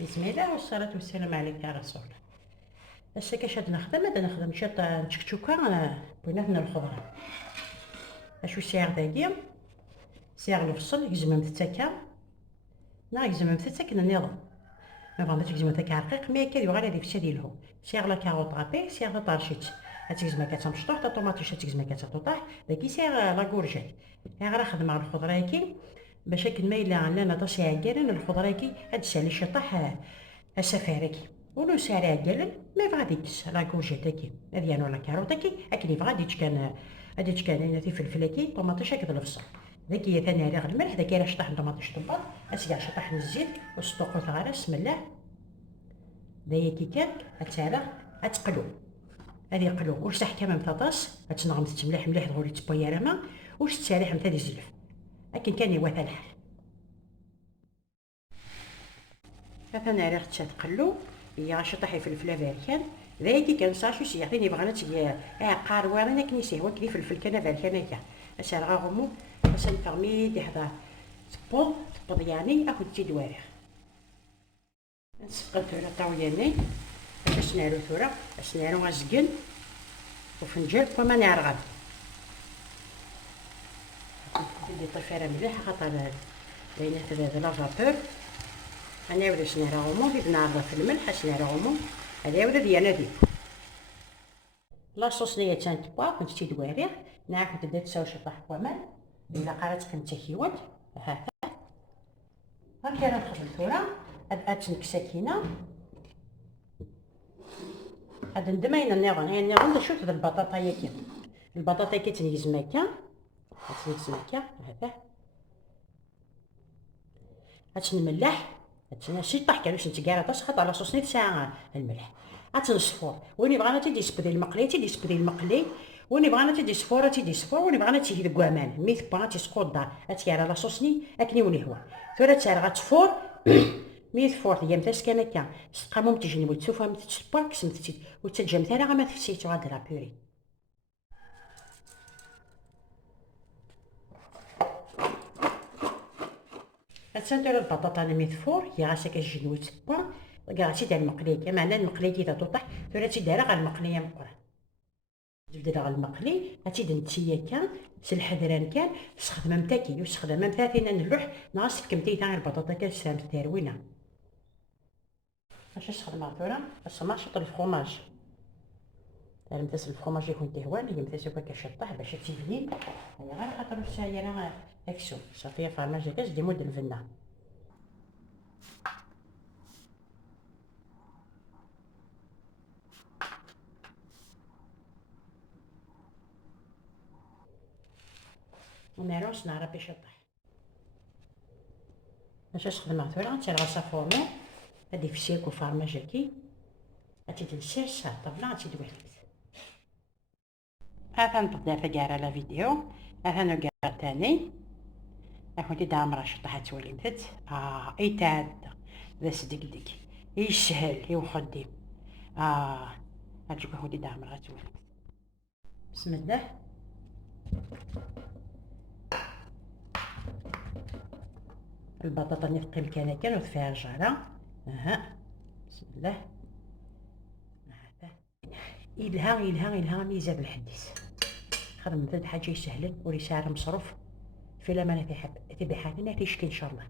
بسم الله والصلاة والسلام عليك يا رسول الله. هسه كاش هاد نخدم شاط نتشكشوكا بينات من الخضرة. اشو ساغ داكيا ساغ الفصل يزمم تتاكا نا يزمم تتاكا النظام ما بغا تجزم تاكا رقيق مي كادي غير هادي فشا ديالهم ساغ لا كاروط رابي ساغ طارشيت هتجزم كاتا مشطوح تا طوماطيش هتجزم كاتا طوطاح داكي ساغ لا كورجيت غير خدمة الخضرة كي باش هاك ما إلا عندنا طاسي عكالن الخضرة كي هاد السالي شطاح السفاركي ولو ساري عكالن ما يبغى ديكس لا كورجيت كي هادي ولا كاروط كي هاك اللي بغا هادي كان في فلفل كي طوماطيش هاك الفصل ذاكي ثاني راه الملح ذاكي راه شطح طوماطيش طباط اسكاع شطح الزيت والسطوق تاع بسم الله دايا كي كان هتسالى هتقلو هادي قلو واش تحت كمان طاطاس هتنغمس مليح مليح دغوري تبويا ما واش تسالي حمث هادي الزلف لكن كان يوثى الحال مثلا راه تقلو هي شطحي فلفله فاركان ذايا كي كان صاشو سيعطيني بغانا تجي قاروارنا كنيسي هو كلي فلفل كان فاركان هكا اش راه غومو باش نفرمي دي حدا تبوض يعني اخد تي دواريخ نسقط ثورة طاوياني باش نعلو ثورة باش نعلو غازكن وفنجان وما نعرغب ندير طفيرة مليحة خاطر بينات هذا لافابور انا ولا شنعرغومو في بنعرضها في الملح شنعرغومو هذا ولا ديالنا ديال لاصوص ليا تنتبا كنت تي دواريخ نعرف تبدا تساوي شطح كمان إلا قرات كنت كيوات هاكا هاكا راه نخدم ثورة أتنك سكينة هاد ندمين النظام هي النظام شوف هاد البطاطا كي البطاطا كي تنجزم هكا تنجزم هكا هكا هتنملح هتنشطح كانوش نتقارا تسخط على صوص نيت ساعة الملح هتنصفور وين بغانا تيدي سبدي المقلي تيدي سبدي المقلي وين بغانا تيدي صفور تيدي صفور وين بغانا تيدي الكوامان ميث بغا تيسقط دا هتيار على صوصني اكني وني هو ثورة تسار غتفور ميث فور هي مثاس كان هكا سقامو تجيني وتسوفها متتشبر كسمت وتتجم ثاني غا ما تفسيتو غاد لا بوري هتسنتر البطاطا ميث فور هي غاسا كتجي وتسبر كاع تيدير المقلي معناه المقلي كي تطيح ثورة تيدير غا المقليه مقرا تبدا غا المقلي هتيدي نتيا كان الحذران كان تستخدم متاكي وتستخدم مثاثين نلوح ناقص في كمتي تاع البطاطا كاع سام تاروينه واش نستخدم ثورة باش ما نشط الفرomاج تاع مثاس الفرomاج يكون تهوان هي مثاس هكا كشطح باش تيبني هي غير خاطر هي راه اكسو صافي فرماج كاش دي مود الفنان ونعرف نعرف يشطح باش نستخدم ثورة تاع صافورمو هادي في سيركو فرماج كي هتيدي نسيرسها طبلا هتيدي واحد هذا نبدا فقار على فيديو هذا نقرا تاني هاكو دامرا شطحة تولي مثت ايتاد ذا صدق يسهل يوخدم هاجوك هودي دامرا تولي بسم الله البطاطا نفقي مكانها كان وفيها جارة بسم الله إلها ميزة بالحديث خدم مثل حاجة يسهل ولي سعر مصروف في لما في حب في بحالنا في شكل إن شاء الله